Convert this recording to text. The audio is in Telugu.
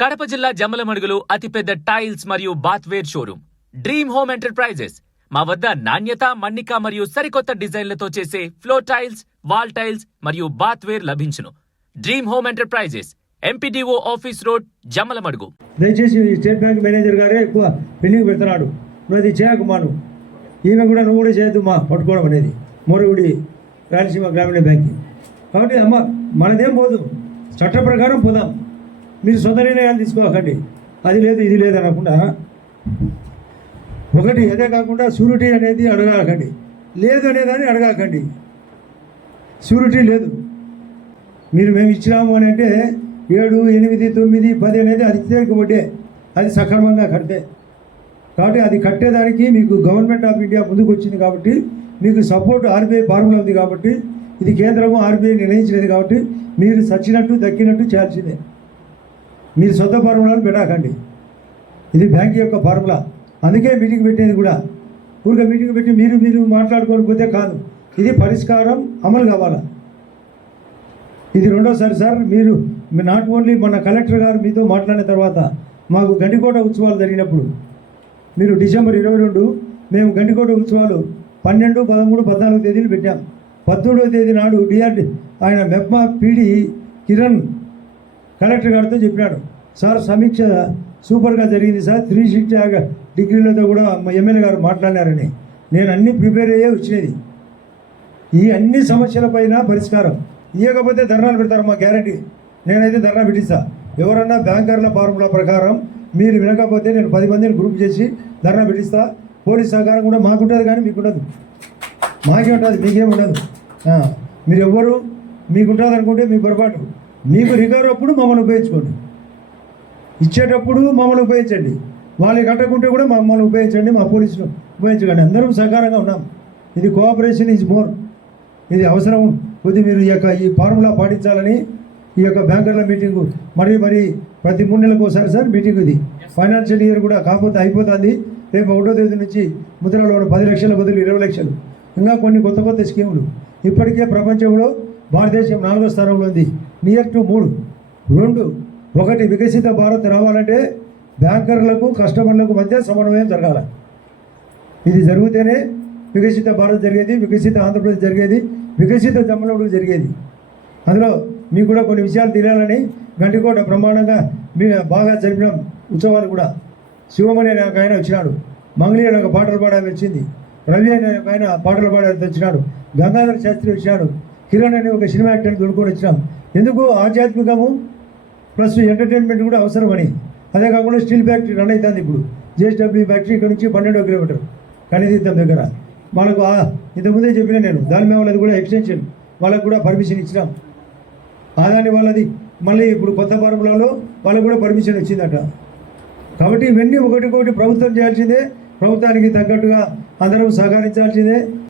కడప జిల్లా జమ్మలమడుగులో అతిపెద్ద టైల్స్ మరియు బాత్వేర్ షోరూమ్ డ్రీమ్ హోమ్ ఎంటర్ప్రైజెస్. మా వద్ద నాణ్యత, మన్నిక మరియు సరికొత్త డిజైన్లతో చేసే ఫ్లోర్ టైల్స్, వాల్ టైల్స్ మరియు బాత్వేర్ లభించును. Dream home enterprises, MPDO office road, Jammalamadugu. దయచేసి స్టేట్ బ్యాంక్ మేనేజర్ గారే ఎక్కువ పెళ్లికి పెడుతున్నాడు. నువ్వు అది చేయకుమాను, ఈమె కూడా నువ్వు కూడా చేయొద్దు మా పట్టుకోవడం అనేది మోరగుడి రాయలసీమ గ్రామీణ బ్యాంక్. కాబట్టి అమ్మ మనదేం పోదు, చట్ట ప్రకారం పోదాం. మీరు సొంత నిర్ణయాలు తీసుకోకండి, అది లేదు ఇది లేదు అనకుండా. ఒకటి అదే కాకుండా షూరిటీ అనేది అడగకండి, లేదు అనేదాన్ని అడగకండి. షూరిటీ లేదు, మీరు మేము ఇచ్చినాము అని అంటే 7, 8, 9, 10 అనేది అత్యధిక వడ్డే, అది సక్రమంగా కడితే. కాబట్టి అది కట్టేదానికి మీకు గవర్నమెంట్ ఆఫ్ ఇండియా ముందుకు వచ్చింది కాబట్టి, మీకు సపోర్ట్ ఆర్బీఐ ఫార్ములా ఉంది కాబట్టి, ఇది కేంద్రము ఆర్బీఐ నిర్ణయించినది కాబట్టి మీరు సచ్చినట్టు దక్కినట్టు చేయాల్సిందే. మీరు సొంత ఫార్ములాలు పెట్టకండి, ఇది బ్యాంక్ యొక్క ఫార్ములా. అందుకే మీటింగ్ పెట్టేది కూడా. ఊరికే మీటింగ్ పెట్టి మీరు మాట్లాడుకోకపోతే కాదు, ఇది పరిష్కారం అమలు కావాలా. ఇది రెండోసారి సార్, మీరు నాట్ ఓన్లీ మన కలెక్టర్ గారు మీతో మాట్లాడిన తర్వాత మాకు గండికోట ఉత్సవాలు జరిగినప్పుడు, మీరు డిసెంబర్ 22 మేము గండికోట ఉత్సవాలు 12, 13, 14 తేదీలు పెట్టాం. 17వ తేదీ నాడు డిఆర్డి ఆయన మెప్మా పీడి కిరణ్ కలెక్టర్ గారితో చెప్పినాడు, సార్ సమీక్ష సూపర్గా జరిగింది సార్, 360 డిగ్రీలతో కూడా మా ఎమ్మెల్యే గారు మాట్లాడినారని. నేను అన్నీ ప్రిపేర్ అయ్యే వచ్చినది. ఈ అన్ని సమస్యలపైన పరిష్కారం ఇవ్వకపోతే ధర్నాలు పెడతారు మా గ్యారంటీ. నేనైతే ధర్నా పెట్టిస్తా. ఎవరన్నా బ్యాంకర్ల ఫార్ములా ప్రకారం మీరు వినకపోతే నేను 10 మందిని గ్రూప్ చేసి ధర్నా పెట్టిస్తా. పోలీస్ సహకారం కూడా మాకుంటుంది, కానీ మీకు ఉండదు. మాకే ఉంటుంది, మీకేం ఉండదు. మీరు ఎవరు మీకుంటుంది అనుకుంటే మీ పొరపాటు. మీకు రికవర్ అప్పుడు మమ్మల్ని ఉపయోగించుకోండి, ఇచ్చేటప్పుడు మమ్మల్ని ఉపయోగించండి. వాళ్ళకి కట్టకుంటే కూడా మమ్మల్ని ఉపయోగించండి, మా పోలీసులు ఉపయోగించకండి. అందరం సహకారంగా ఉన్నాం. ఇది కోఆపరేషన్ ఈజ్ మోర్. ఇది అవసరం కొద్ది. మీరు ఈ ఫార్ములా పాటించాలని ఈ యొక్క బ్యాంకర్ల మీటింగు మరి ప్రతి 3 నెలలకు ఒకసారి సార్ మీటింగ్. ఇది ఫైనాన్షియల్ ఇయర్ కూడా కాకపోతే అయిపోతుంది. రేపు 1వ తేదీ నుంచి ముద్రలో 10 లక్షల బదులు 20 లక్షలు, ఇంకా కొన్ని కొత్త స్కీములు. ఇప్పటికే ప్రపంచంలో భారతదేశం 4వ స్థానంలో ఉంది. Near to 3. 2, 1 వికసిత భారత్ రావాలంటే బ్యాంకర్లకు కస్టమర్లకు మధ్య సమన్వయం జరగాలి. ఇది జరిగితేనే వికసిత భారత్ జరిగేది, వికసిత ఆంధ్రప్రదేశ్ జరిగేది, వికసిత జమ్మలమడుగు జరిగేది. అందులో మీకు కూడా కొన్ని విషయాలు తెలియాలని గంటికోట బ్రహ్మాండంగా బాగా జరిపిన ఉత్సవాలు కూడా. శివమణి అనే ఒక ఆయన వచ్చినాడు, మంగళి అనే ఒక పాటలు పాడాలి వచ్చింది, రవి అనే ఒక ఆయన పాటలు పాడాలి వచ్చినాడు, గంగాధర శాస్త్రి వచ్చినాడు, కిరణ్ అనే ఒక సినిమా యాక్టర్ని దొరుకుని వచ్చినాం. ఎందుకు ఆధ్యాత్మికము ప్లస్ ఎంటర్టైన్మెంట్ కూడా అవసరమని. అదే కాకుండా స్టీల్ ఫ్యాక్టరీ రన్ అవుతుంది ఇప్పుడు. జేఎస్డబ్ల్యూ ఫ్యాక్టరీ ఇక్కడ నుంచి 12 కిలోమీటర్ కనితీర్థం దగ్గర. మనకు ఇంతకుముందే చెప్పిన నేను, దాని మీద వాళ్ళది కూడా ఎక్స్టెన్షన్, వాళ్ళకు కూడా పర్మిషన్ ఇచ్చినాం. ఆదాని వాళ్ళది మళ్ళీ ఇప్పుడు కొత్త ఫార్ములాలో వాళ్ళకు కూడా పర్మిషన్ వచ్చిందట. కాబట్టి ఇవన్నీ ఒకటికొకటి ప్రభుత్వం చేయాల్సిందే, ప్రభుత్వానికి తగ్గట్టుగా అందరం సహకరించాల్సిందే.